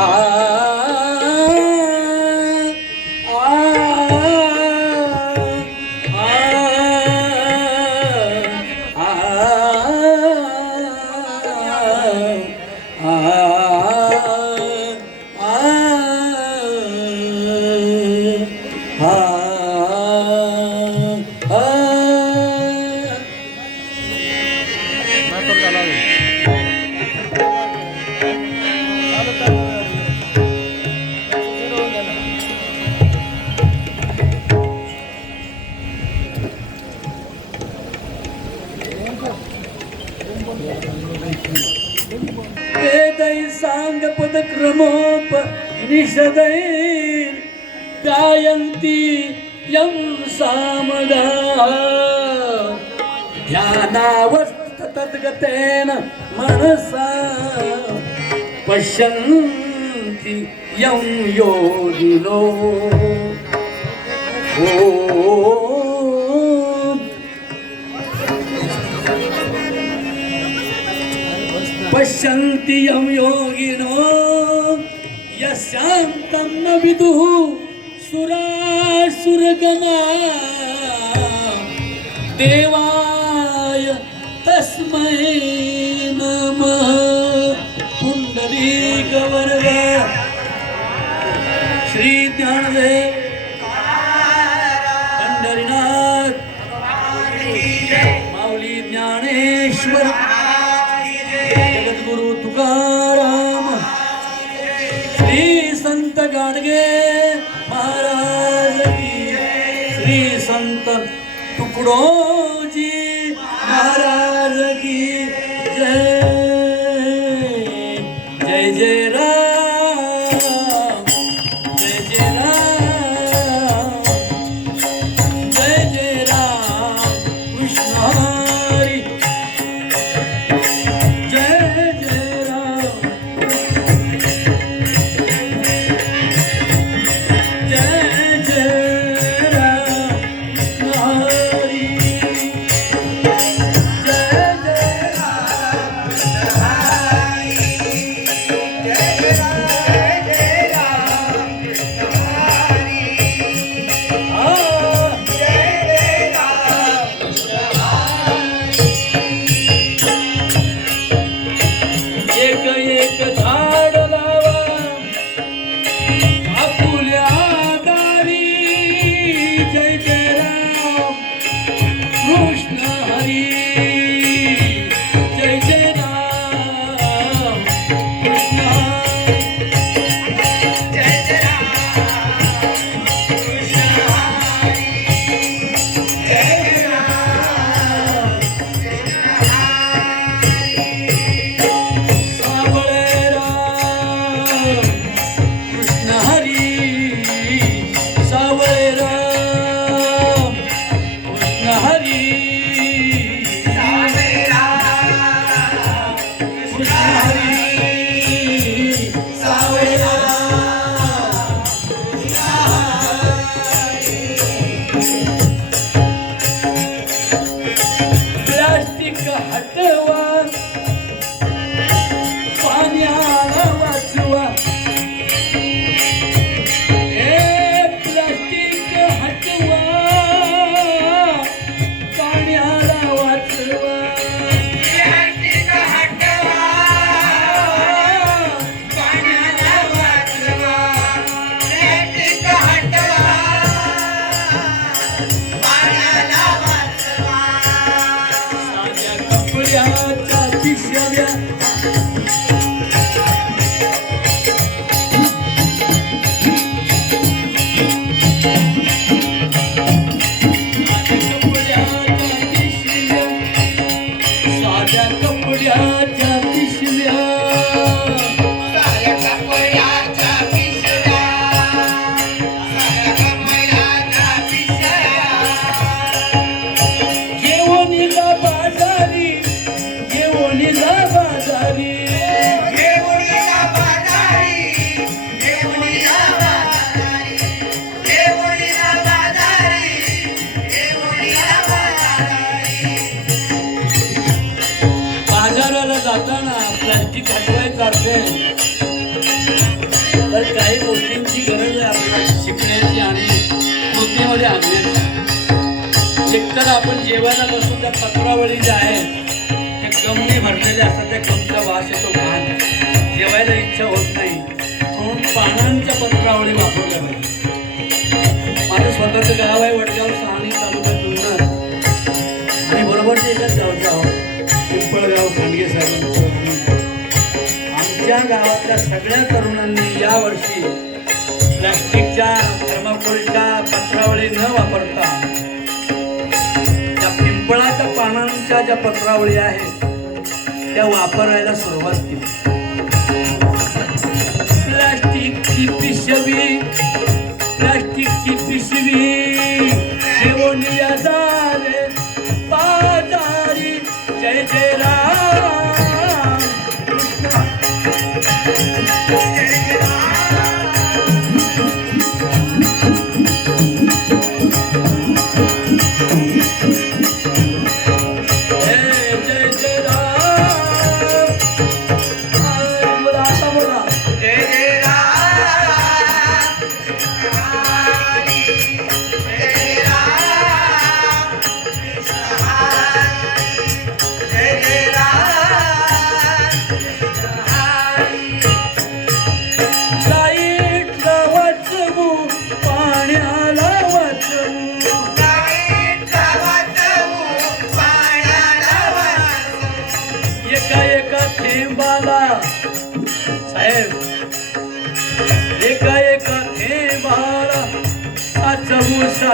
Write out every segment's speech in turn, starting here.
Ah. उपनिषदैर् गायन्ति यं सामदा ध्यानावस्थतद्गतेन मनसा पश्यन्ति यं योगिनो ओ पश्यन्ति यं योगिनो यशान्तं न विदुः सुरासुरगणा। देवाय तस्मै नमः। पुण्डरीकवर्ग। श्री ज्ञानदेव। पंढरीनाथ माऊली ज्ञानेश्वर। गाडगे महाराज श्री संत तुकडोजी महाराज की जय. जय जय ಅಪ್ಪು भरलेले असतात त्या कमचा वास येतो घाण जेवायला इच्छा होत नाही. म्हणून पानांच्या पत्रावळी वापरल्या पाहिजे. माझं स्वतःचं गाव आहे वडगाव सहाणी तालुक्यात जुन्नर. आणि बरोबर ते एकाच गावचं आहोत पिंपळगाव खांडगे साहेबांचं आमच्या गावातल्या सगळ्या तरुणांनी यावर्षी प्लास्टिकच्या थर्माकोलच्या पत्रावळी न वापरता त्या पिंपळाच्या पानांच्या ज्या पत्रावळी आहेत त्या वापरायला सुरुवात केली. प्लास्टिकची पिशवी प्लास्टिकची पिशवी.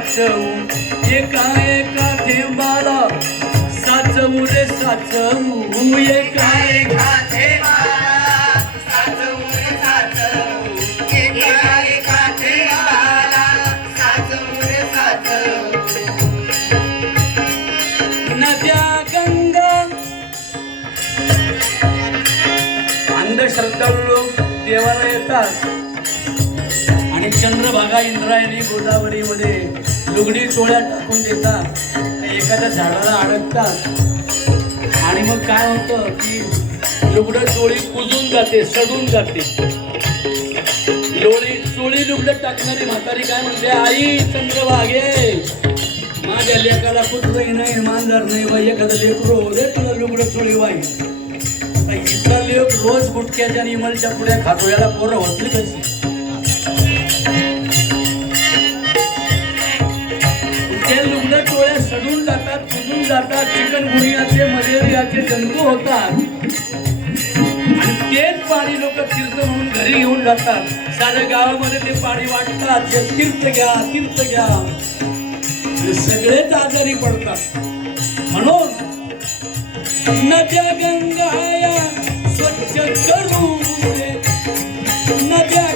साचवू. एका एका थेंबाला साचवू रे साचवू. एका एका एका थेंबाला साचवू रे साचवू. एका एका थेंबाला साचवू रे साचवू. नद्या गंगा. अंधश्रद्धाळू लोक देवाला येतात. आणि चंद्रभागा इंद्रायणी गोदावरीमध्ये लुगडी चोळ्या टाकून देतात. एखाद्या झाडाला अडकतात. आणि मग काय होतं की लुगडं चोळी कुजून जाते सडून जाते. लोळी चोळी लुगडं टाकणारी म्हातारी काय म्हणते आई चंद्रभागे माझ्या लेकाला कुत्रही नाही मांजर नाही बाई एखादं लेकरू रे तुला लुगडं चोळी वाई इथला लेक रोज गुटक्याच्या आणि इमलच्या पुढ्या खातो याला पोरं होतील कशी? जातात चिकन गुनियाचे मलेरियाचे जंतू होतात. तेच पाणी लोक तीर्थ म्हणून घरी घेऊन जातात. साऱ्या गावामध्ये ते पाणी वाटतात. हे तीर्थ घ्या तीर्थ घ्या. सगळेच आजारी पडतात. म्हणून नद्या गंगाया स्वच्छ करू नद्या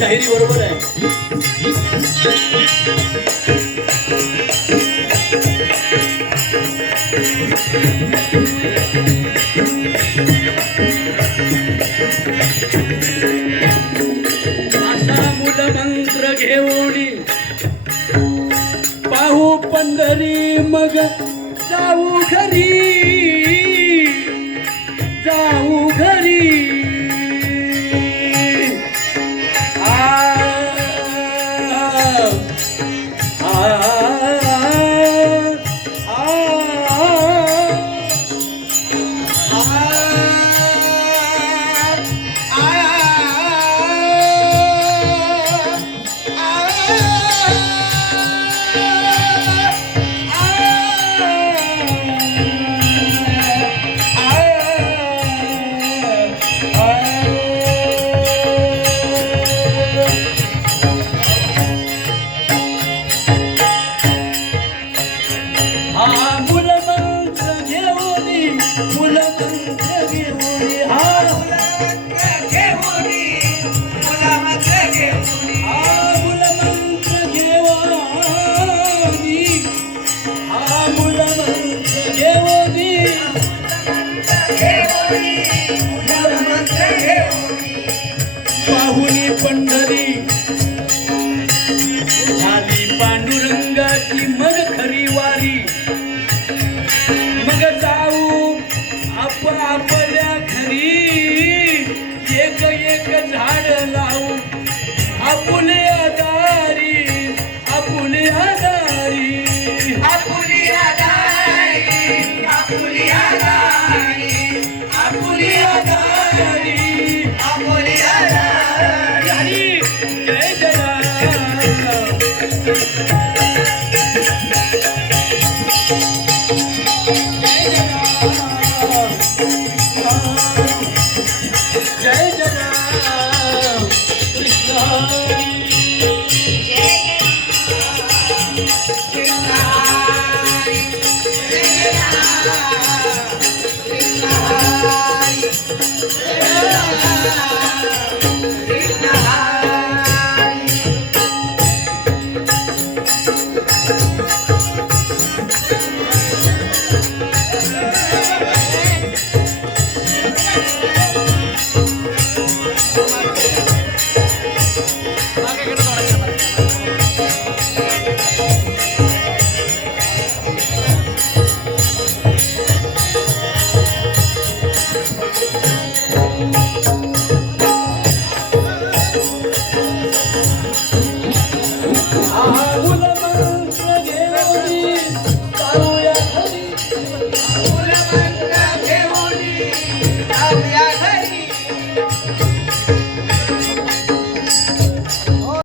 शाहिरी बरोबर आहे. Thank you. Yeah.